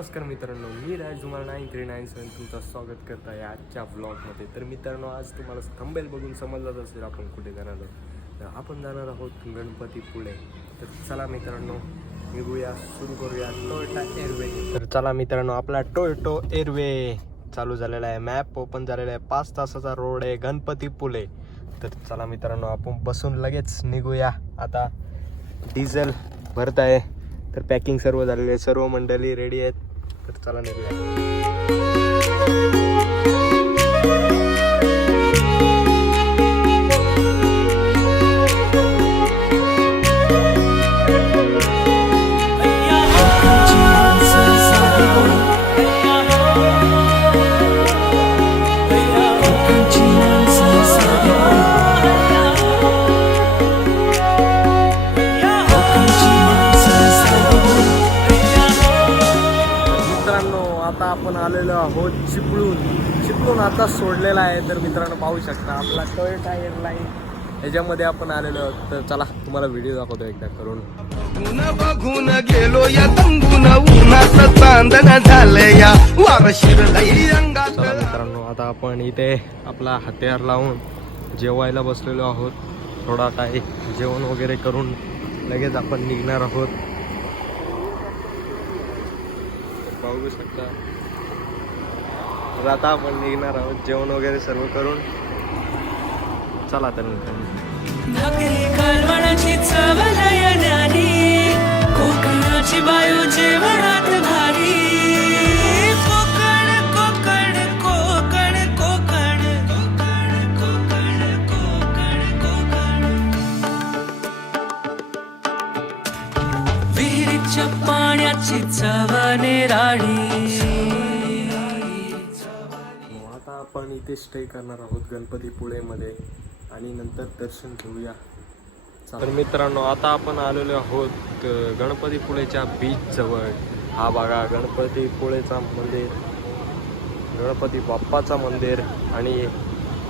नमस्कार मित्रांनो, मी राज तुम्हाला 9397 तुमचं स्वागत करत आहे आजच्या व्लॉगमध्ये. तर मित्रांनो, आज तुम्हाला थंबनेल बघून समजलंच असेल आपण कुठे जाणार आहोत. तर आपण जाणार आहोत गणपतीपुळे. तर चला मित्रांनो, निघूया, सुरू करूया टोयोटा एअरवे. तर चला मित्रांनो, आपला टोयोटा एअरवे चालू झालेला आहे. मॅप ओपन झालेला आहे. 5 तासाचा रोड आहे गणपतीपुळे. तर चला मित्रांनो, आपण बसून लगेच निघूया. आता डिझेल भरत आहे. तर पॅकिंग सर्व झालेली आहे, सर्व मंडळी रेडी आहेत. तर चला निघूया. आता आपण आलेलो आहोत चिपळूण आता सोडलेला आहे. तर मित्रांनो पाहू शकता आपला टोयोटा एअरलाईन ह्याच्यामध्ये आपण आलेलो आहोत. तर चला तुम्हाला व्हिडिओ दाखवतो एकदा करून. बघून गेलो या तंबून उन्हाचं चांदण झालंय या वारशीर अंगात. चला मित्रांनो, आता आपण इथे आपला हत्यार लावून जेवायला बसलेलो आहोत. थोडा काही जेवण वगैरे करून लगेच आपण निघणार आहोत. पाहू शकता, तर आता आपण निघणार आहोत जेवण वगैरे सर्व करून. चला तर कोकणाची बायू जेवणात भारी. कोकण कोकण कोकण कोकण कोकण कोकण कोकण कोकण विहिरीच्या पाण्याची चव निराळी. आता आपण इथे स्टे करणार आहोत गणपतीपुळेमध्ये आणि नंतर दर्शन घेऊया. तर मित्रांनो, आता आपण आलेलो आहोत गणपतीपुळेच्या बीच जवळ. हा बघा गणपतीपुळेचा मंदिर, गणपती बाप्पाचा मंदिर. आणि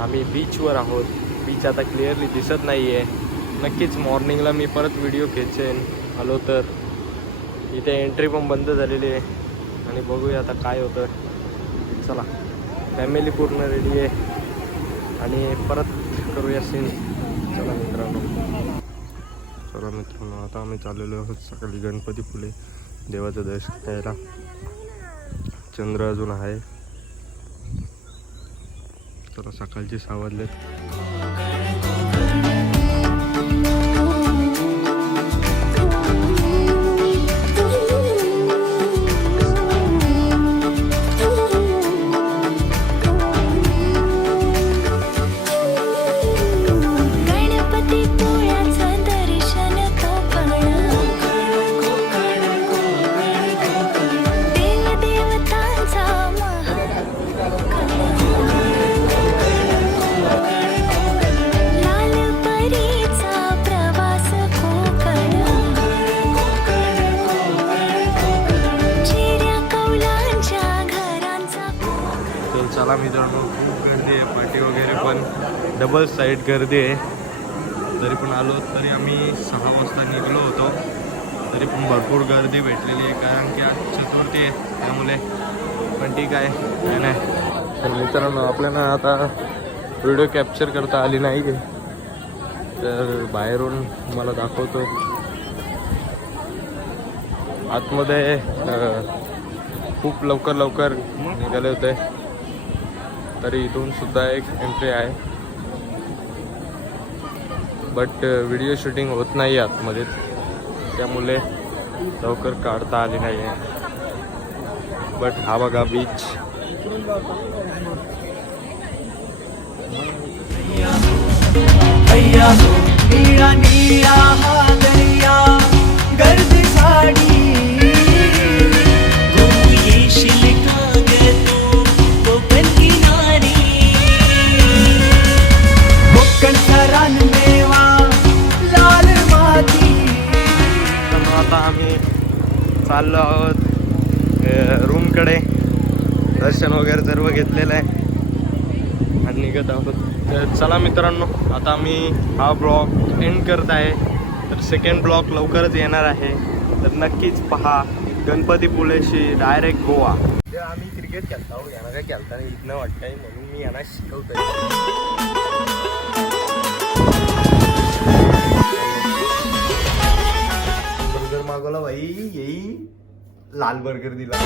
आम्ही बीचवर आहोत. बीच आता क्लिअरली दिसत नाही आहे. नक्कीच मॉर्निंगला मी परत व्हिडिओ खेचेन आलो तर. इथे एंट्री पण बंद झालेली आहे आणि बघूया आता काय होतं. चला, फॅमिली पूर्ण रेडी आहे आणि परत करूया सीन. चला मित्रांनो, आता आम्ही चाललेलो आहोत सकाळी गणपतीपुळे देवाचं दर्शन घ्यायला. चंद्र अजून आहे. चला, सकाळचे 6 वाजलेत. चला मित्रांनो, खूप गर्दी आहे. पाठी वगैरे पण डबल साईड गर्दी आहे. तरी पण आलो, तरी आम्ही 6 वाजता निघलो होतो. तरी पण भरपूर गर्दी भेटलेली आहे, कारण की आज चतुर्थी आहे त्यामुळे. पण ठीक आहे, काय नाही. तर मित्रांनो, आपल्याला आता व्हिडिओ कॅप्चर करता आली नाही आहे, तर बाहेरून मला दाखवतो. आतमध्ये खूप लवकर निघाले होते. तरी इथून सुद्धा एक एंट्री आहे, बट व्हिडिओ शूटिंग होत नाही आतमध्ये, त्यामुळे लवकर काढता आली नाही आहे. बट हा बघा बीच. गर्दी साडी आता आम्ही चाललो आहोत रूमकडे. दर्शन वगैरे सर्व घेतलेलं आहे आणि निघत आहोत. तर चला मित्रांनो, आता मी हा ब्लॉग एंड करत आहे. तर सेकंड ब्लॉग लवकरच येणार आहे, तर नक्कीच पहा. गणपतीपुळेशी डायरेक्ट गोवा. आम्ही क्रिकेट खेळतो यांना काय खेळता इथनं वाटतंय म्हणून मी यांना शिकवतोय. बर्गर मागवला भाई, येई लाल बर्गर दिला.